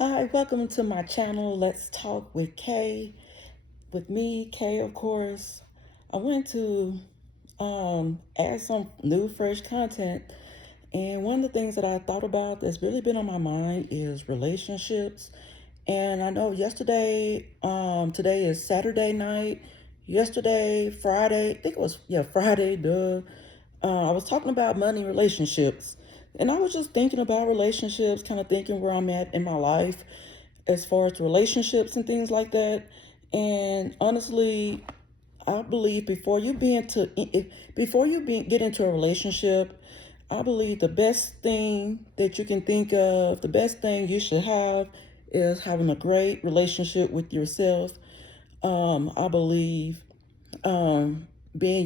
Hi, welcome to my channel. Let's talk with Kay. With me, Kay, of course. I want to add some new, fresh content. And one of the things that I thought about that's really been on my mind is relationships. And I know today is Saturday night. Yesterday, Friday, I think it was, yeah, Friday, duh. I was talking about money relationships. And I was just thinking about relationships, kind of thinking where I'm at in my life as far as relationships and things like that. And honestly, I believe get into a relationship, I believe the best thing that you can think of, the best thing you should have is having a great relationship with yourself. I believe being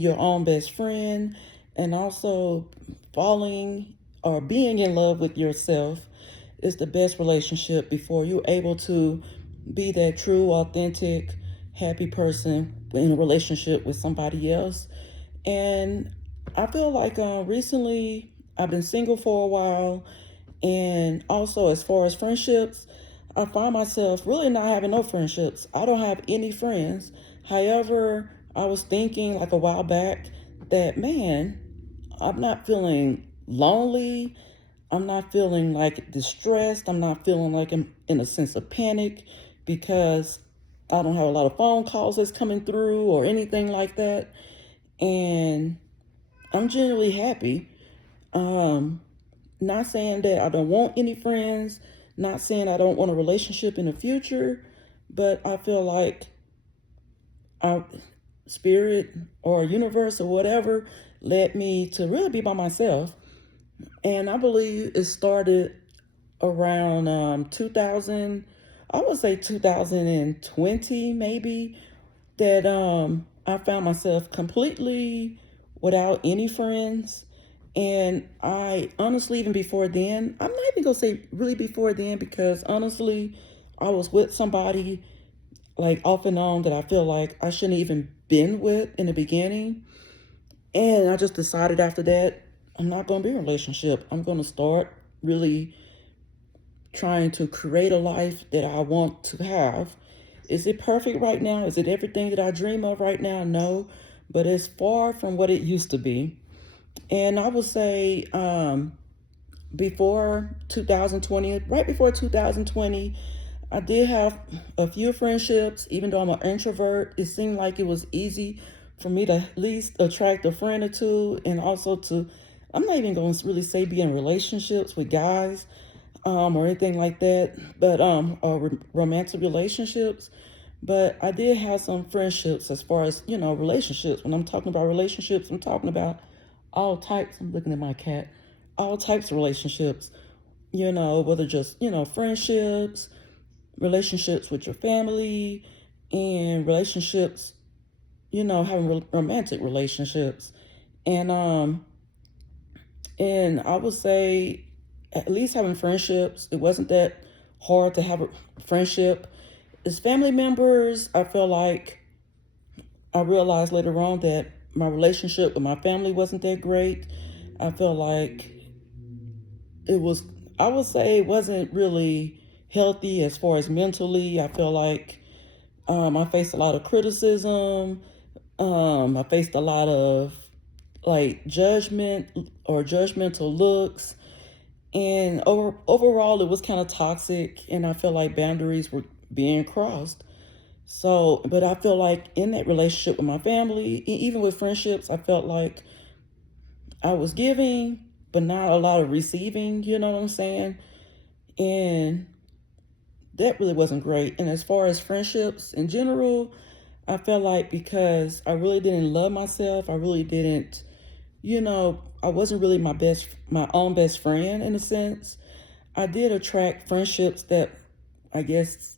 your own best friend and also falling or being in love with yourself is the best relationship before you're able to be that true, authentic, happy person in a relationship with somebody else. And I feel like recently I've been single for a while, and also as far as friendships, I find myself really not having no friendships. I don't have any friends. However, I was thinking like a while back that, man, I'm not feeling lonely. I'm not feeling like distressed. I'm not feeling like I'm in a sense of panic because I don't have a lot of phone calls that's coming through or anything like that. And I'm generally happy. Um, Not saying that I don't want any friends, not saying I don't want a relationship in the future, but I feel like our spirit or universe or whatever led me to really be by myself. And I believe it started around 2000, I would say 2020 maybe, that I found myself completely without any friends. And I honestly, even before then, I'm not even gonna say really before then, because honestly, I was with somebody like off and on that I feel like I shouldn't even been with in the beginning. And I just decided after that, I'm not gonna be in a relationship. I'm gonna start really trying to create a life that I want to have. Is it perfect right now? Is it everything that I dream of right now? No, but it's far from what it used to be. And I would say before 2020, right before 2020, I did have a few friendships. Even though I'm an introvert, it seemed like it was easy for me to at least attract a friend or two, and also to, I'm not even going to really say be in relationships with guys or anything like that, but romantic relationships. But I did have some friendships as far as, relationships. When I'm talking about relationships, I'm talking about all types. I'm looking at my cat. All types of relationships, whether just, friendships, relationships with your family, and relationships, having romantic relationships. And and I would say at least having friendships, it wasn't that hard to have a friendship. As family members, I feel like I realized later on that my relationship with my family wasn't that great. I feel like it was, I would say it wasn't really healthy as far as mentally. I feel like I faced a lot of criticism. I faced a lot of like judgment or judgmental looks. And overall, it was kind of toxic. And I feel like boundaries were being crossed. So, but I feel like in that relationship with my family, even with friendships, I felt like I was giving, but not a lot of receiving, you know what I'm saying? And that really wasn't great. And as far as friendships in general, I felt like because I really didn't love myself, I really didn't, I wasn't really my own best friend in a sense. I did attract friendships that I guess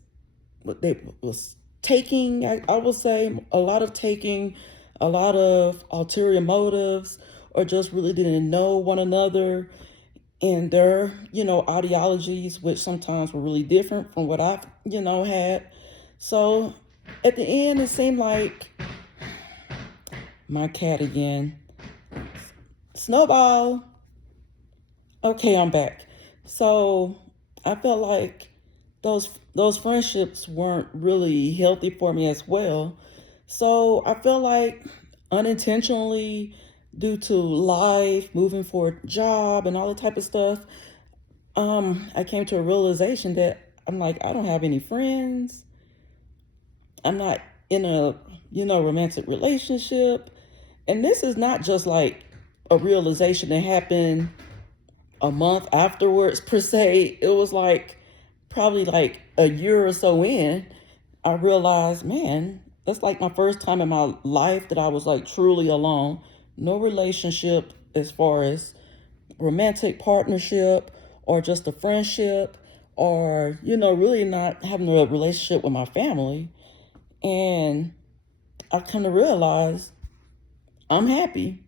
what they was taking, I would say a lot of taking, a lot of ulterior motives, or just really didn't know one another and their, ideologies, which sometimes were really different from what I've, had. So at the end, it seemed like my cat again. Snowball. Okay, I'm back. So I felt like those friendships weren't really healthy for me as well. So I feel like unintentionally, due to life, moving for a job and all the type of stuff, I came to a realization that I'm like, I don't have any friends. I'm not in a, romantic relationship. And this is not just like a realization that happened a month afterwards per se. It was like probably like a year or so in, I realized, man, that's like my first time in my life that I was like truly alone. No relationship as far as romantic partnership or just a friendship or, really not having a relationship with my family. And I come to realize I'm happy.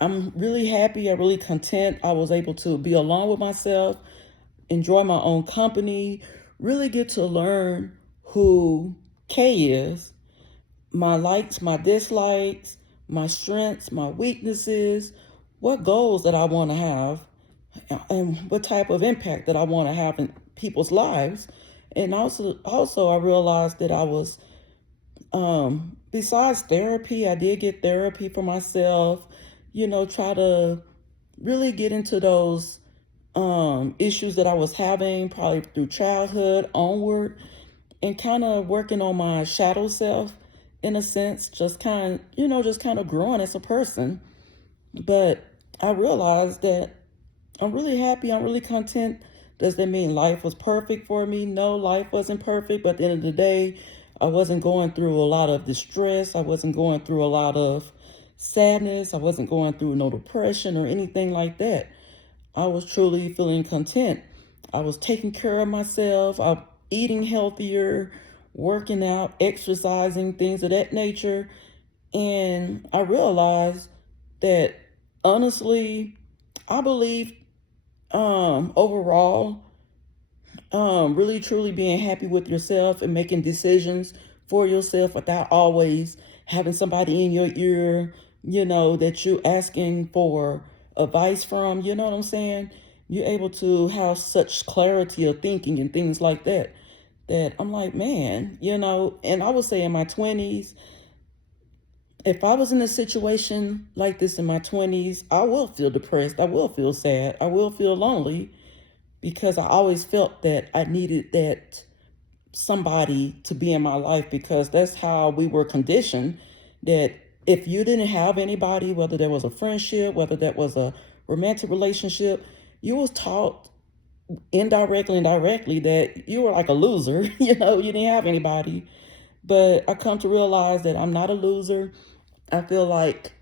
I'm really happy. I'm really content. I was able to be alone with myself, enjoy my own company, really get to learn who Kay is, my likes, my dislikes, my strengths, my weaknesses, what goals that I want to have, and what type of impact that I want to have in people's lives. And also I realized that I was, besides therapy, I did get therapy for myself, try to really get into those issues that I was having probably through childhood onward, and kind of working on my shadow self in a sense, just kind of growing as a person. But I realized that I'm really happy, I'm really content. Does that mean life was perfect for me? No, life wasn't perfect, but at the end of the day, I wasn't going through a lot of distress. I wasn't going through a lot of sadness. I wasn't going through no depression or anything like that. I was truly feeling content. I was taking care of myself. I'm eating healthier, working out, exercising, things of that nature. And I realized that honestly, I believe overall, really truly being happy with yourself and making decisions for yourself without always having somebody in your ear, that you asking for advice from, you know what I'm saying? You're able to have such clarity of thinking and things like that. That I'm like, man, and I would say in my 20s, if I was in a situation like this in my 20s, I will feel depressed. I will feel sad. I will feel lonely because I always felt that I needed that somebody to be in my life, because that's how we were conditioned, that if you didn't have anybody, whether there was a friendship, whether that was a romantic relationship, you was taught indirectly and directly that you were like a loser. You didn't have anybody. But I come to realize that I'm not a loser. I feel like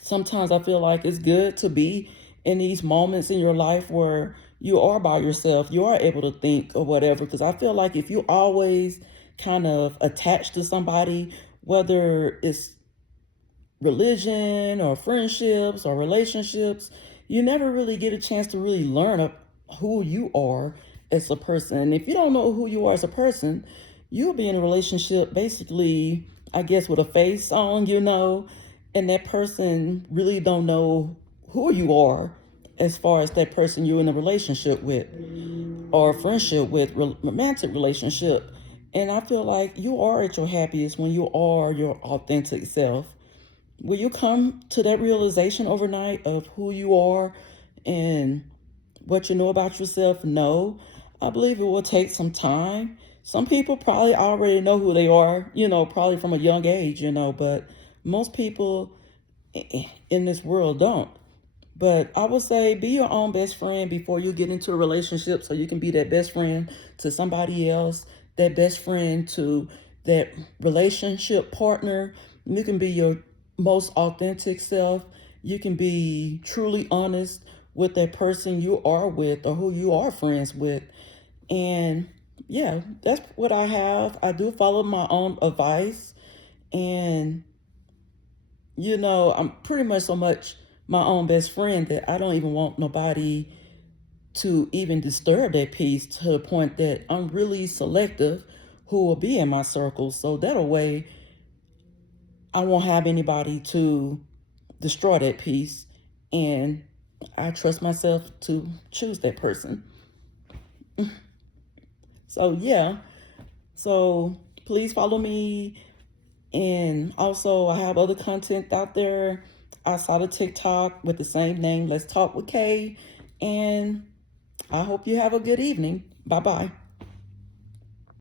sometimes I feel like it's good to be in these moments in your life where you are by yourself, you are able to think or whatever. Because I feel like if you always kind of attached to somebody, whether it's religion or friendships or relationships, you never really get a chance to really learn who you are as a person. And if you don't know who you are as a person, you'll be in a relationship basically, I guess, with a face on, and that person really don't know who you are as far as that person you're in a relationship with or friendship with, romantic relationship. And I feel like you are at your happiest when you are your authentic self. Will you come to that realization overnight of who you are and what you know about yourself? No. I believe it will take some time. Some people probably already know who they are, probably from a young age, but most people in this world don't. But I would say be your own best friend before you get into a relationship, so you can be that best friend to somebody else, that best friend to that relationship partner. You can be your most authentic self. You can be truly honest with that person you are with or who you are friends with. And yeah, that's what I have. I do follow my own advice. And I'm pretty much so much my own best friend that I don't even want nobody to even disturb that peace, to the point that I'm really selective who will be in my circle. So that way I won't have anybody to destroy that peace. And I trust myself to choose that person. So yeah, so please follow me. And also, I have other content out there outside of TikTok with the same name, Let's Talk with Kay. And I hope you have a good evening. Bye bye.